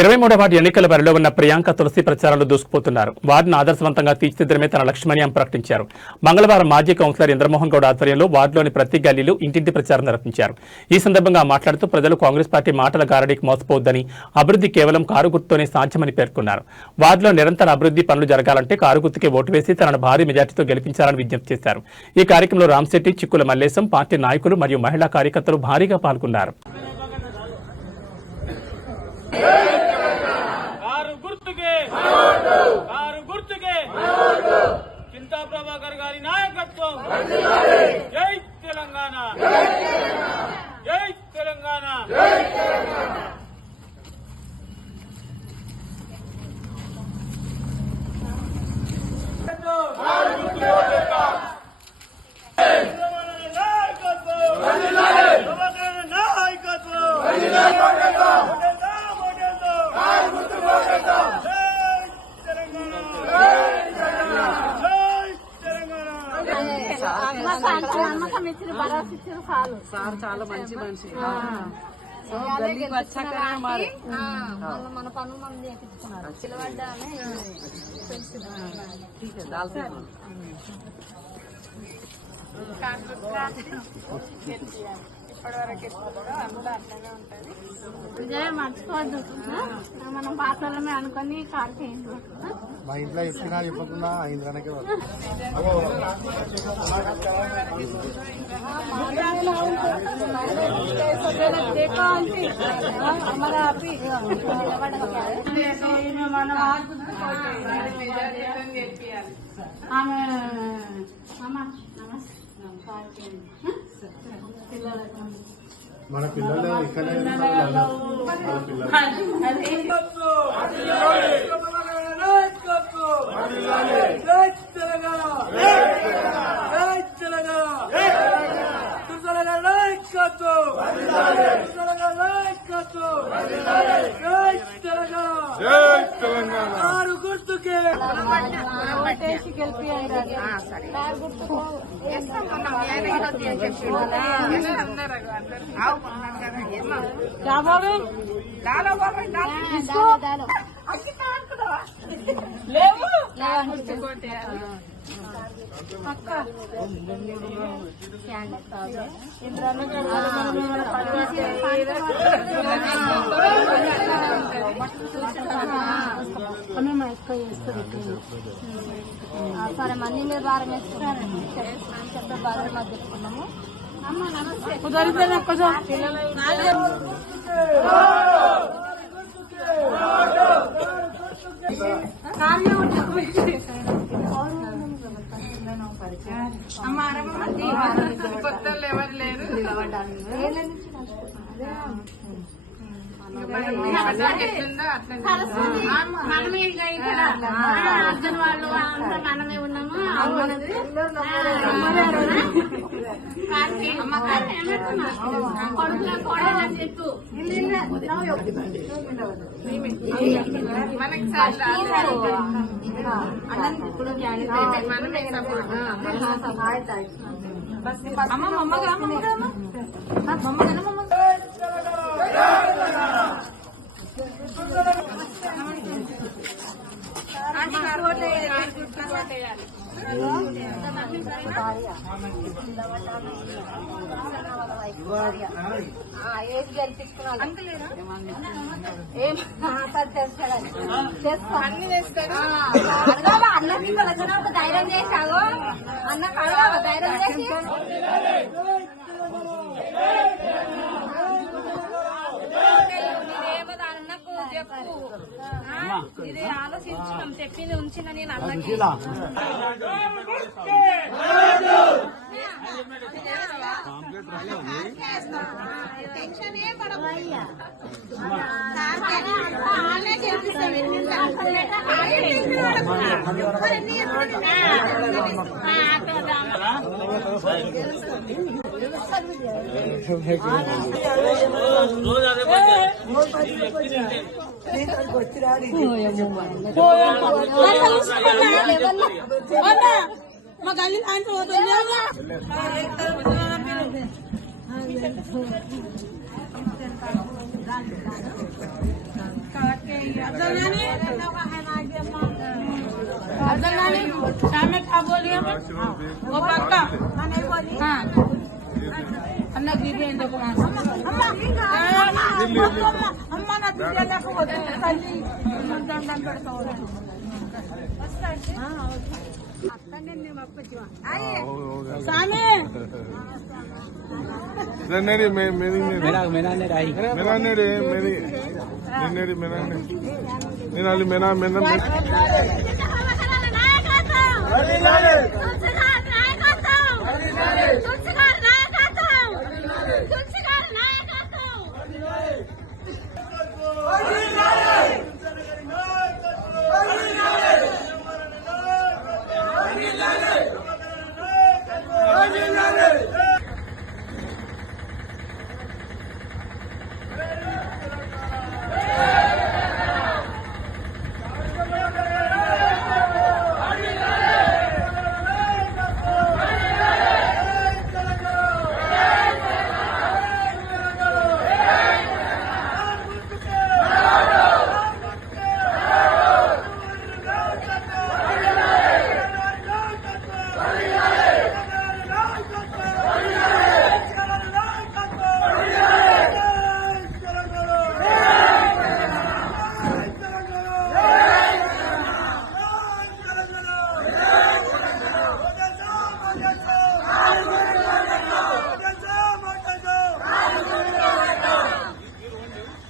23వ ward ఎన్నికల బరిలో ఉన్న ప్రియాంక తులసి ప్రచారంలో దూసుకుపోతున్నారు. వార్డును ఆదర్శవంతంగా తీర్చిదిద్దడమే తన లక్ష్యమని ఆమె ప్రకటించారు. మంగళవారం మాజీ కౌన్సిలర్ ఇంద్రమోహన్ గౌడ్ ఆధ్వర్యంలో వార్డులోని ప్రతి గల్లీలో ఇంటింటి ప్రచారం నిర్వహించారు. ఈ సందర్భంగా మాట్లాడుతూ ప్రజలు కాంగ్రెస్ పార్టీ మాటల గారడీకి మోసపోవద్దని, అభివృద్ధి కేవలం కారు గుర్తుతోనే సాధ్యమని పేర్కొన్నారు. వార్డులో నిరంతర అభివృద్ధి పనులు జరగాలంటే కారు గుర్తుకే ఓటు వేసి తనను భారీ మెజార్టీతో గెలిపించాలని విజ్ఞప్తి చేశారు. ఈ కార్యక్రమంలో రామ్శెట్టి, చిక్కుల మల్లేశం, పార్టీ నాయకులు మరియు మహిళా కార్యకర్తలు భారీగా పాల్గొన్నారు. చింతా ప్రభాకర్ గారి నాయకత్వం. జై తెలంగాణ, జై తెలంగాణ. సార్ చాలా మంచి మనిషి. వచ్చాకనే మరి మన పనులు మనం చేయించుకున్నారు. విజయం మర్చిపోవద్దు. మనం పాత్రలమే అనుకొని కార్కి మా ఇంట్లో చెప్పినా చెప్పకుండా ఇంద్రానికి మన పిల్లలు ఇక్కడే గుర్తుకే సరే మనీ మీద భారం వేసుకున్నాము. భారం మాకు చెప్పుకున్నాము. అమ్మ నమస్తే. కొత్తలు ఎవరు లేరు. మనమే అర్జున్ వాళ్ళు అంతా మనమే ఉన్నాము. కొడుకుల కోడలని చెప్పు. మనకి సార్ ఏది గెలిపించుకున్నాను అన్నకి ధైర్యం చేశావు. అన్న కడగా ధైర్యం చేసి అన్నకు చెప్పు. ఇది ఆలోచించున్నాం. చెప్పింది ఉంచిన నేను అన్నకి టెన్షన్ ఏ పడవయ్యా. మా గల్లి సాయంత్రం పోతుంది. కాకే शाम में क्या बोल रही है वो पक्का अन्ना गिरी देखो अम्मा ना तुझे लेको सामी నన్నేడి మెనానేడి నేను ಅಲ್ಲಿ మెనా तुलसी